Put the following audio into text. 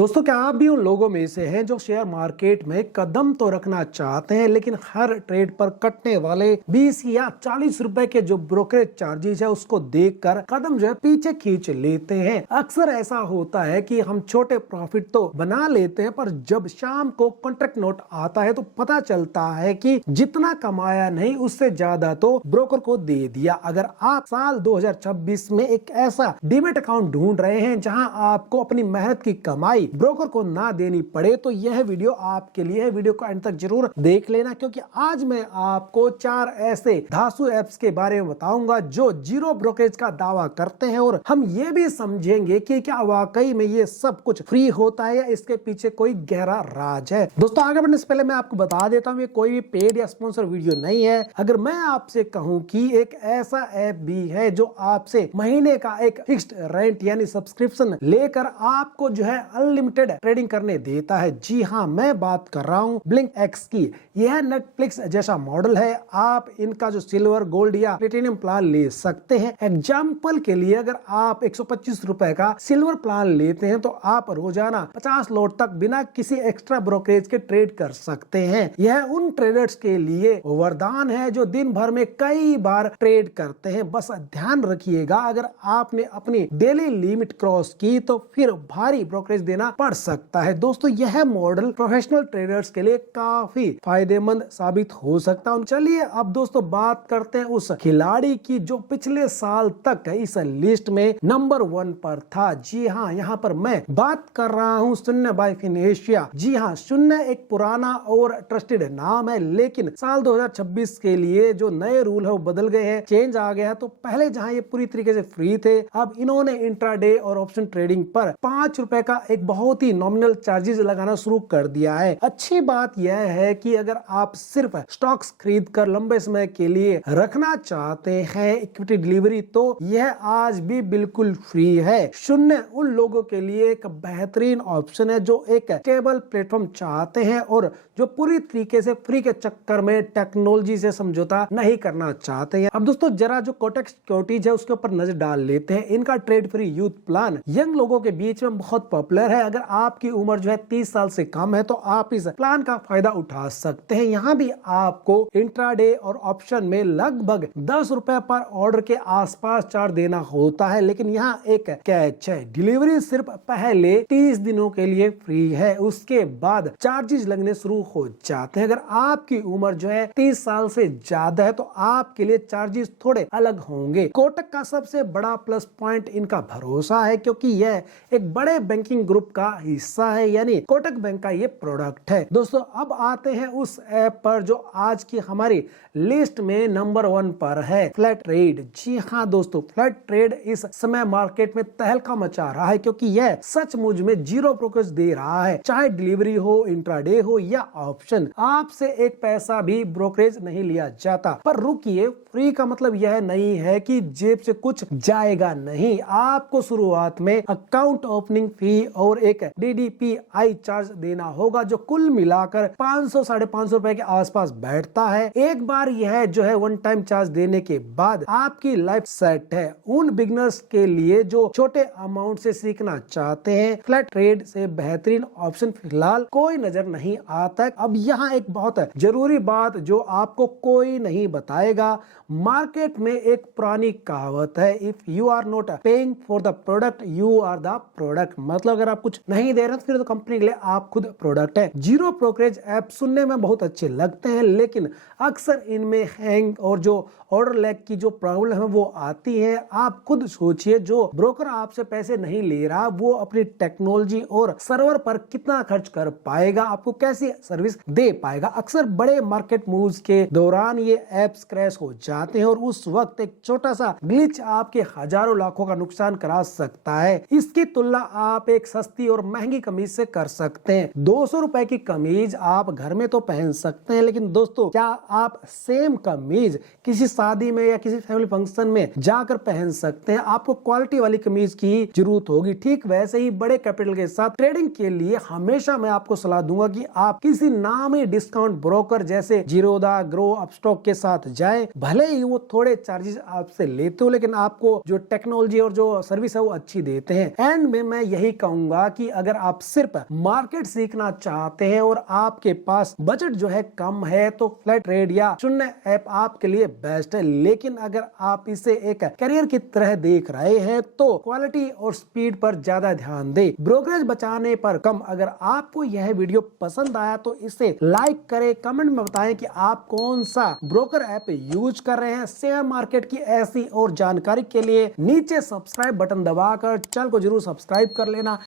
दोस्तों, क्या आप भी उन लोगों में से हैं जो शेयर मार्केट में कदम तो रखना चाहते हैं, लेकिन हर ट्रेड पर कटने वाले 20 या 40 रुपए के जो ब्रोकरेज चार्जेस है उसको देखकर कदम जो है पीछे खींच लेते हैं। अक्सर ऐसा होता है कि हम छोटे प्रॉफिट तो बना लेते हैं, पर जब शाम को कॉन्ट्रैक्ट नोट आता है तो पता चलता है कि जितना कमाया नहीं उससे ज्यादा तो ब्रोकर को दे दिया। अगर आप साल 2026 में एक ऐसा डीमैट अकाउंट ढूंढ रहे हैं जहां आपको अपनी मेहनत की कमाई ब्रोकर को ना देनी पड़े, तो यह वीडियो आपके लिए है। वीडियो को अंत तक जरूर देख लेना, क्योंकि आज मैं आपको 4 ऐसे धांसू ऐप्स के बारे में बताऊंगा जो जीरो ब्रोकरेज का दावा करते हैं, और हम ये भी समझेंगे कि क्या वाकई में ये सब कुछ फ्री होता है या इसके पीछे कोई गहरा राज है। दोस्तों, आगे बढ़ने से पहले मैं आपको बता देता हूँ, ये कोई भी पेड या स्पॉन्सर वीडियो नहीं है। अगर मैं आपसे कहूँ कि एक ऐसा ऐप भी है जो आपसे महीने का एक फिक्स्ड रेंट यानी सब्सक्रिप्शन लेकर आपको जो है अनलिमिटेड ट्रेडिंग करने देता है, जी हाँ, मैं बात कर रहा हूँ ब्लिंक एक्स की। यह नेटफ्लिक्स जैसा मॉडल है। आप इनका जो सिल्वर, गोल्ड या प्लेटिनियम प्लान ले सकते हैं। एग्जाम्पल के लिए, अगर आप 125 रुपए का सिल्वर प्लान लेते हैं तो आप रोजाना 50 लॉट तक बिना किसी एक्स्ट्रा ब्रोकरेज के ट्रेड कर सकते हैं। यह उन ट्रेडर्स के लिए वरदान है जो दिन भर में कई बार ट्रेड करते हैं। बस ध्यान रखिएगा, अगर आपने अपनी डेली लिमिट क्रॉस की तो फिर भारी ब्रोकरेज देना पड़ सकता है। दोस्तों, यह मॉडल प्रोफेशनल ट्रेडर्स के लिए काफी फायदेमंद साबित हो सकता है। चलिए अब दोस्तों बात करते हैं उस खिलाड़ी की जो पिछले साल तक इस लिस्ट में नंबर 1 पर था। जी हाँ, यहाँ पर मैं बात कर रहा हूँ शून्य बाय फिनेशिया। जी हाँ, शून्य एक पुराना और ट्रस्टेड नाम है, लेकिन साल 2026 के लिए जो नए रूल है वो बदल गए हैं, चेंज आ गया। तो पहले जहाँ ये पूरी तरीके से फ्री थे, अब इन्होंने इंट्राडे और ऑप्शन ट्रेडिंग पर 5 रुपए का एक बहुत ही नॉमिनल चार्जेस लगाना शुरू कर दिया है। अच्छी बात यह है कि अगर आप सिर्फ स्टॉक्स खरीद कर लंबे समय के लिए रखना चाहते हैं इक्विटी डिलीवरी, तो यह आज भी बिल्कुल फ्री है। शून्य उन लोगों के लिए एक बेहतरीन ऑप्शन है जो एक स्टेबल प्लेटफॉर्म चाहते हैं और जो पूरी तरीके से फ्री के चक्कर में टेक्नोलॉजी से समझौता नहीं करना चाहते हैं। अब दोस्तों जरा जो कोटक सिक्योरिटीज है उसके ऊपर नजर डाल लेते हैं। इनका trade free youth plan young लोगों के बीच में बहुत पॉपुलर है। अगर आपकी उम्र जो है 30 साल से कम है तो आप इस प्लान का फायदा उठा सकते हैं। यहाँ भी आपको इंट्राडे और ऑप्शन में लगभग 10 रुपए पर ऑर्डर के आसपास चार्ज देना होता है, लेकिन यहाँ एक कैच है, डिलीवरी सिर्फ पहले 30 दिनों के लिए फ्री है, उसके बाद चार्जेस लगने शुरू हो जाते हैं। अगर आपकी उम्र जो है 30 साल से ज्यादा है तो आपके लिए चार्जेस थोड़े अलग होंगे। कोटक का सबसे बड़ा प्लस पॉइंट इनका भरोसा है, क्योंकि यह एक बड़े बैंकिंग ग्रुप का हिस्सा है, यानी कोटक बैंक का ये प्रोडक्ट है। दोस्तों, अब आते हैं उस ऐप पर जो आज की हमारी लिस्ट में नंबर 1 पर है, फ्लैट ट्रेड। जी हाँ दोस्तों, फ्लैट ट्रेड इस समय मार्केट में तहलका मचा रहा है, क्योंकि यह सचमुच में जीरो ब्रोकरेज दे रहा है। चाहे डिलीवरी हो, इंट्राडे हो या ऑप्शन, आपसे एक पैसा भी ब्रोकरेज नहीं लिया जाता। पर रुकिए, फ्री का मतलब यह नहीं है कि जेब से कुछ जाएगा नहीं। आपको शुरुआत में अकाउंट ओपनिंग फी और एक DDPI चार्ज देना होगा, जो कुल मिलाकर 500-550 रुपए के आसपास बैठता है। एक बार यह जो है वन टाइम चार्ज देने के बाद आपकी लाइफ सेट है। उन बिगनर्स के लिए जो छोटे अमाउंट से सीखना चाहते हैं, फ्लैट ट्रेड से बेहतरीन ऑप्शन फिलहाल कोई नजर नहीं आता। अब यहाँ एक बहुत जरूरी बात जो आपको कोई नहीं बताएगा, मार्केट में एक पुरानी कहावत है, if you are not paying for the product you are the product. मतलब अगर आप कुछ नहीं दे रहे तो फिर तो कंपनी के लिए आप खुद प्रोडक्ट है। जीरो ब्रोकरेज ऐप सुनने में बहुत अच्छे लगते हैं, लेकिन अक्सर इनमें हैंग और जो ऑर्डर लैग की जो प्रॉब्लम है वो आती है। आप खुद सोचिए, जो ब्रोकर आपसे पैसे नहीं ले रहा वो अपनी टेक्नोलॉजी और सर्वर पर कितना खर्च कर पाएगा, आपको कैसी सर्विस दे पाएगा। अक्सर बड़े मार्केट मूव्स के दौरान ये ऐप्स क्रैश हो जाते हैं और उस वक्त एक छोटा सा ग्लिच आपके हजारों लाखों का नुकसान करा सकता है। इसकी तुलना आप एक सस्ती और महंगी कमीज से कर सकते हैं। 200 रुपए की कमीज आप घर में तो पहन सकते हैं, लेकिन दोस्तों क्या आप सेम कमीज किसी शादी में या किसी फैमिली फंक्शन में जाकर पहन सकते हैं? आपको क्वालिटी वाली कमीज की जरूरत होगी। ठीक वैसे ही बड़े कैपिटल के साथ ट्रेडिंग के लिए हमेशा मैं आपको सलाह दूंगा कि आप किसी नामी डिस्काउंट ब्रोकर जैसे जीरोधा, ग्रो, अपस्टॉक के साथ जाएं। भले ही वो थोड़े चार्जेस आपसे लेते हो, लेकिन आपको जो टेक्नोलॉजी और जो सर्विस है वो अच्छी देते हैं। एंड में मैं यही कहूंगा कि अगर आप सिर्फ मार्केट सीखना चाहते हैं और आपके पास बजट जो है कम है तो फ्लैट ट्रेड या शून्य ऐप आपके लिए बेस्ट है। लेकिन अगर आप इसे एक करियर की तरह देख रहे हैं तो क्वालिटी और स्पीड पर ज्यादा ध्यान दें, ब्रोकरेज बचाने पर कम। अगर आपको यह वीडियो पसंद आया तो इसे लाइक करें, कमेंट में बताएं कि आप कौन सा ब्रोकर ऐप यूज कर रहे हैं। शेयर मार्केट की ऐसी और जानकारी के लिए नीचे सब्सक्राइब बटन दबाकर चैनल को जरूर सब्सक्राइब कर लेना।